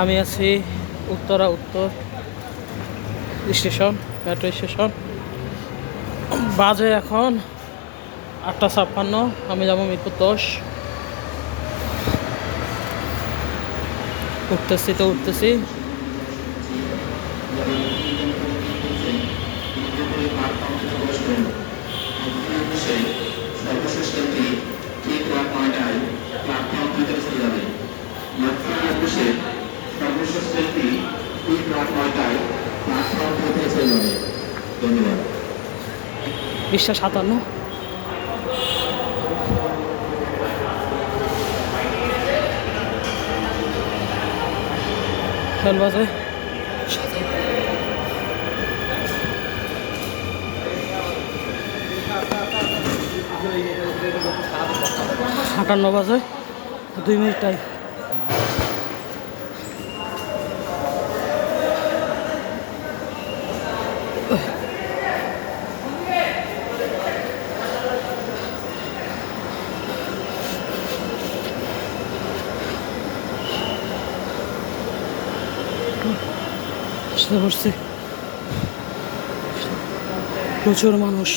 আমি আছি উত্তরা উত্তর স্টেশন, মেট্রো স্টেশন। বাজে এখন 8:56। আমি যাবো মিরপুর 10। উঠতেছি। বিশটা 57। খেল বাজে 58 বাজে 2 মিনিট টাইম। আসতে পড়ছি, প্রচুর মানুষ।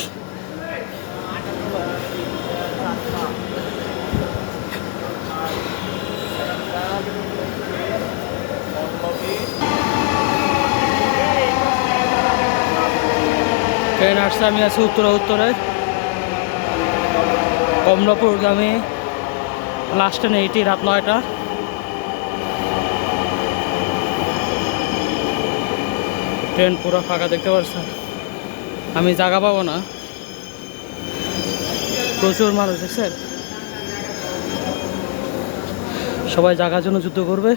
ট্রেন আসছে, আমি আছি উত্তরে কমলাপুরগামী। লাস্ট ট্রেন এইটি, রাত 9টা। ট্রেন পুরো ফাঁকা, দেখতে পাচ্ছেন। আমি জায়গা পাবো না, প্রচুর মানুষ দেখছেন। সবাই জায়গার জন্য যুদ্ধ করবে।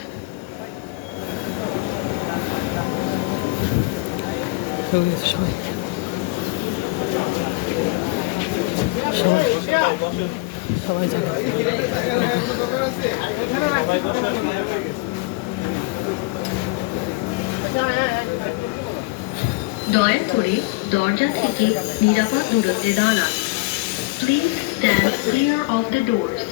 সবাই জায়গা। দয়া করে দরজা থেকে নিরাপদ দূরত্বে দাঁড়ান। Please stand clear of the doors.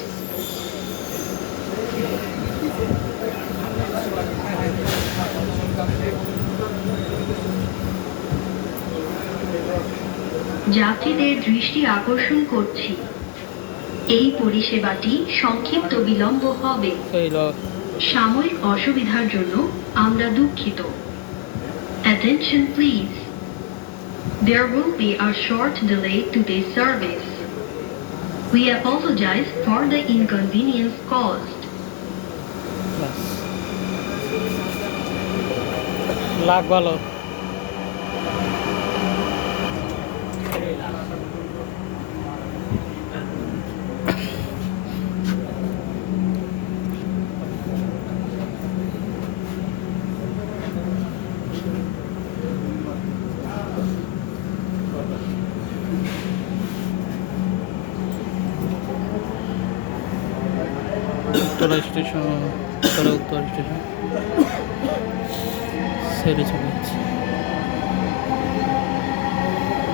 যাত্রীদের দৃষ্টি আকর্ষণ করছি, এই পরিষেবাটি সংক্ষিপ্ত বিলম্ব হবে। সাময়িক অসুবিধার জন্য আমরা দুঃখিত। Attention please. There will be a short delay to this service. We apologize for the inconvenience caused. Lakh ভালো। উত্তরা স্টেশন ছেড়ে চলে যাচ্ছে।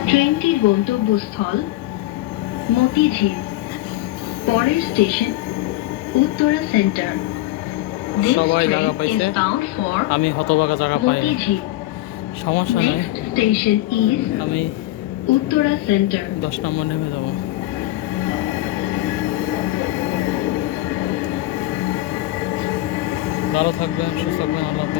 ট্রেনটির গন্তব্যস্থল মতিঝিল। পরের স্টেশন উত্তরা সেন্টার। সবাই জায়গা পাইছে, আমি হতভাগা জায়গা পাইনি। সমস্যা নেই, স্টেশন ইজ আমি উত্তরা সেন্টার। 10 নম্বর নেমে যাবো। ভালো থাকবেন, সুস্থ থাকবেন, আল্লাহ হাফেজ।